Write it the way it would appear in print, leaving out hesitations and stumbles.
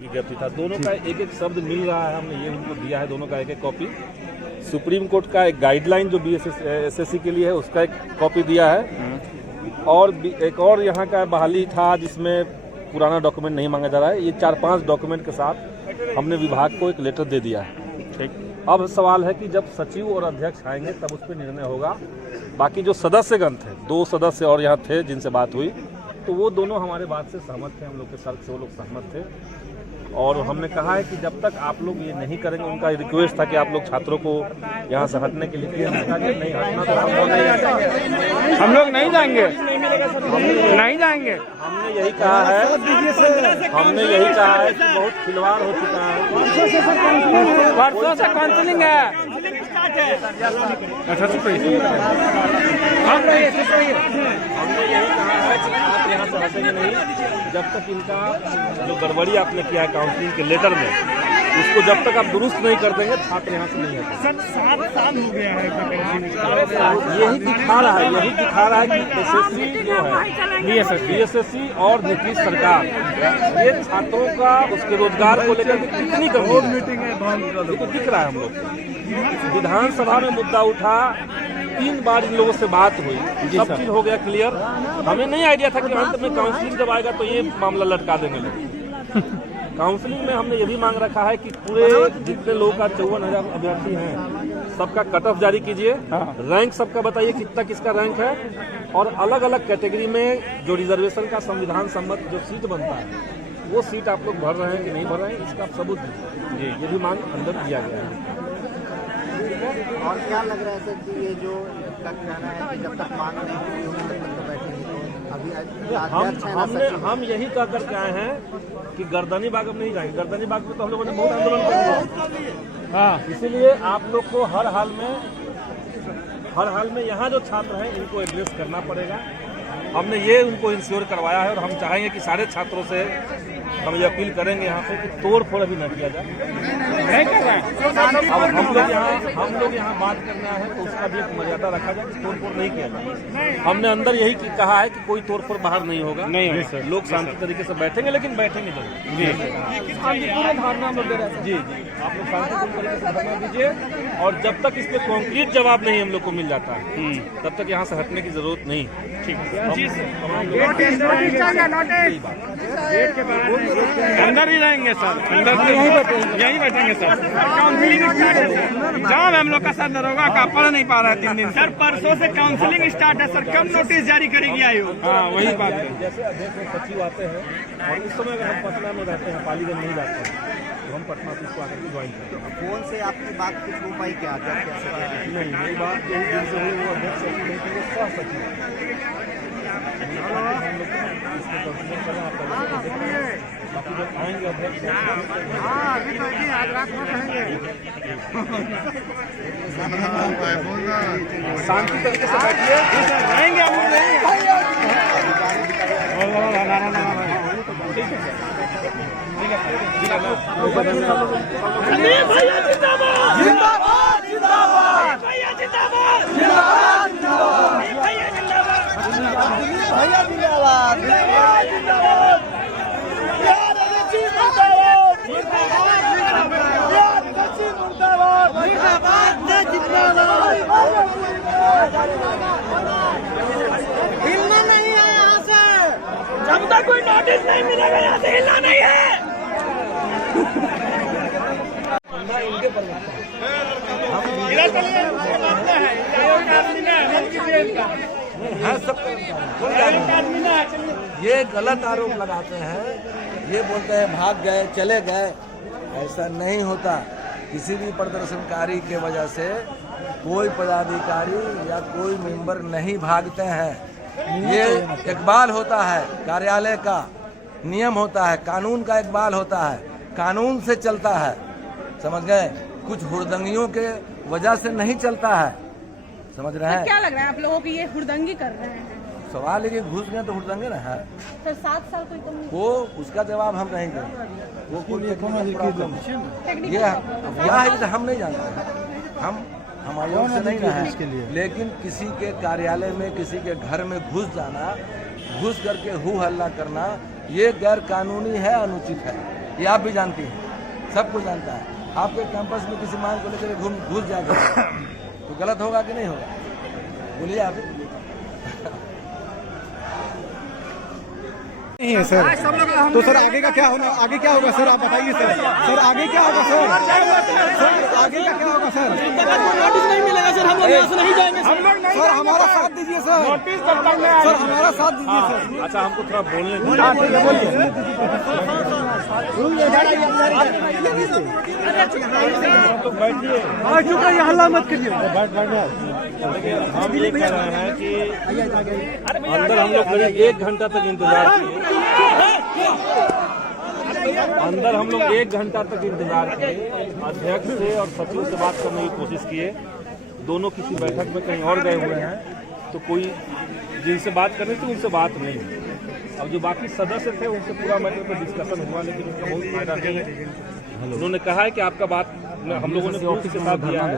विज्ञप्ति था, दोनों का एक एक शब्द मिल रहा है। हमने ये उनको दिया है, दोनों का एक एक कॉपी। सुप्रीम कोर्ट का एक गाइडलाइन जो BSSC के लिए है उसका एक कॉपी दिया है, और एक और यहाँ का बहाली था जिसमें पुराना डॉक्यूमेंट नहीं मांगा जा रहा है। ये 4-5 डॉक्यूमेंट के साथ हमने विभाग को एक लेटर दे दिया है। ठीक, अब सवाल है कि जब सचिव और अध्यक्ष आएंगे तब उस पर निर्णय होगा। बाकी जो सदस्यगण थे, 2 सदस्य और यहाँ थे जिनसे बात हुई, तो वो दोनों हमारे बात से सहमत थे, हम लोग के तर्क से वो लोग सहमत थे। और हमने कहा है कि जब तक आप लोग ये नहीं करेंगे, उनका रिक्वेस्ट था कि आप लोग छात्रों को यहाँ से हटने के लिए नहीं हटना, तो हम लोग नहीं जाएंगे, नहीं जाएंगे। हमने यही कहा है, कि बहुत खिलवाड़ हो चुका है, वर्षों से काउंसलिंग है। हमने यही कहा है कि आप यहाँ से हटेंगे नहीं जब तक इनका जो गड़बड़ी आपने किया है काउंसलिंग के लेटर में, उसको जब तक आप दुरुस्त नहीं कर देंगे, छात्र यहाँ से नहीं हटेंगे। सर 7 साल हो गया है, यही दिखा रहा है कि SSC जो है, BSSC और नीतीश सरकार, ये छात्रों का उसके रोजगार को लेकर कितनी गंभीर मीटिंग है, ये तो दिख रहा है। हम लोग विधानसभा में मुद्दा उठा, 3 बार इन लोगों से बात हुई, सब चीज हो गया क्लियर। हमें नहीं आइडिया था कि अंत में काउंसलिंग जब आएगा तो ये मामला लटका देंगे लोग। काउंसलिंग में हमने ये भी मांग रखा है कि पूरे जितने लोगों का 54,000 अभ्यर्थी हैं, सबका कट ऑफ जारी कीजिए, रैंक सबका बताइए कितना किसका रैंक है, और अलग अलग कैटेगरी में जो रिजर्वेशन का संविधान सम्मत जो सीट बनता है, वो सीट आप लोग भर रहे हैं कि नहीं भर रहे हैं, इसका आप सबूत दीजिए। ये भी मांग अंदर दिया गया है। और क्या लग रहा है सर कि ये जो इनका कहना है कि जब तक मांग नहीं पूरी होगी तब तक तो बैठेंगे, तो अभी हम यही कह करके आए हैं कि गर्दनी बाग अब नहीं जाएंगे। गर्दनी बाग में तो हम लोगों ने बहुत आंदोलन किया, हाँ, इसीलिए आप लोग को हर हाल में यहाँ जो छात्र हैं इनको एड्रेस करना पड़ेगा। हमने ये उनको इंश्योर करवाया है, और हम चाहेंगे कि सारे छात्रों से हम ये अपील करेंगे यहाँ से कि तोड़ फोड़ अभी न किया जाए। अब हम लोग यहाँ बात करना है तो उसका भी एक मर्यादा रखा जाए कि तोड़ फोड़ नहीं किया जाए। हमने अंदर यही कहा है कि कोई तोड़ फोड़ बाहर नहीं होगा, लोग शांति तरीके से बैठेंगे, लेकिन बैठेंगे जरूर। जी, आप लोग शांतिपूर्ण तरीके से धरना दीजिए, और जब तक इसके कॉन्क्रीट जवाब नहीं हम लोग को मिल जाता है तब तक यहाँ से हटने की जरूरत नहीं। ठीक है, अंदर ही रहेंगे सर, अंदर यही बैठेंगे सर। काउंसलिंग जाम हम लोग का सर, दरोगा का पढ़ नहीं पा रहा है 3 दिन सर। परसों से काउंसलिंग स्टार्ट है सर, कब नोटिस जारी करेगी आयोग? हाँ, वही बात है। जैसे अध्यक्ष सचिव आते हैं, और इस समय अगर हम पटना में रहते हैं, पालीगंज नहीं जाते हैं, तो हम पटना से इसको आकर ज्वाइन करते हैं। फोन से आपकी बात कुछ हो पाई क्या? नहीं, मेरी बात यही दिन से हुई, वो अध्यक्ष सचिव नहीं थे, वो सह सचिव। बाकी जब आएंगे अध्यक्ष, अभी तो आज रात में रहेंगे, शांति तरीके से बैठिए, रहेंगे हम लोग रहेंगे। हिलना नहीं है यहाँ से, जब तक कोई नोटिस नहीं मिलेगा यहाँ से हिलना नहीं है। ये गलत आरोप लगाते हैं, ये बोलते हैं भाग गए, चले गए। ऐसा नहीं होता। किसी भी प्रदर्शनकारी के वजह से कोई पदाधिकारी या कोई मेंबर नहीं भागते हैं। ये इकबाल होता है, कार्यालय का नियम होता है, कानून का इकबाल होता है, कानून से चलता है, समझ गए? कुछ हुड़दंगियों के वजह से नहीं चलता है, समझ रहे हैं? क्या लग रहा है आप लोगों की ये हुड़दंगी कर रहे हैं? सवाल है कि घुस गए तो हुड़दंगे ना है। सर 7 साल कोई कम वो उसका जवाब हम नहीं देंगे, वो कोई प्रॉब्लम टेक्निकल ये क्या है हम नहीं जानते। हम आयोग से नहीं रहे इसके लिए, लेकिन किसी के कार्यालय में, किसी के घर में घुस जाना, घुस करके हु हल्ला करना, ये गैर कानूनी है, अनुचित है। ये आप भी जानती हैं, सब कुछ जानता है। आपके कैंपस में किसी मांग को लेकर घुस जाएगा तो गलत होगा कि नहीं होगा? बोलिए आप। नहीं है सर, तो सर आगे का क्या होना, आगे क्या होगा सर, आप बताइए सर। सर आगे क्या होगा सर, आगे का क्या होगा सर? नोटिस नहीं मिलेगा सर, हम लोग यहाँ से नहीं जाएंगे सर। सर हमारा साथ दीजिए सर, सर हमारा साथ दीजिए सर। अच्छा हमको थोड़ा बोलने तो बैठिए, चुप रहिए, हल्ला मत करिए। देखिए हम ये कह रहे हैं कि अंदर हम लोग करीब 1 घंटा तक इंतजार किए, अंदर हम लोग 1 घंटा तक इंतजार किए, अध्यक्ष से और सचिव से बात करने की कोशिश किए, दोनों किसी बैठक में कहीं और गए हुए हैं, तो कोई जिनसे बात करनी थी उनसे बात नहीं हुई। अब जो बाकी सदस्य थे उनसे पूरा मैटर पर डिस्कशन हुआ, लेकिन उसका बहुत फायदा नहीं है। उन्होंने कहा है कि आपका बात हम लोगों ने प्रूफ के साथ दिया है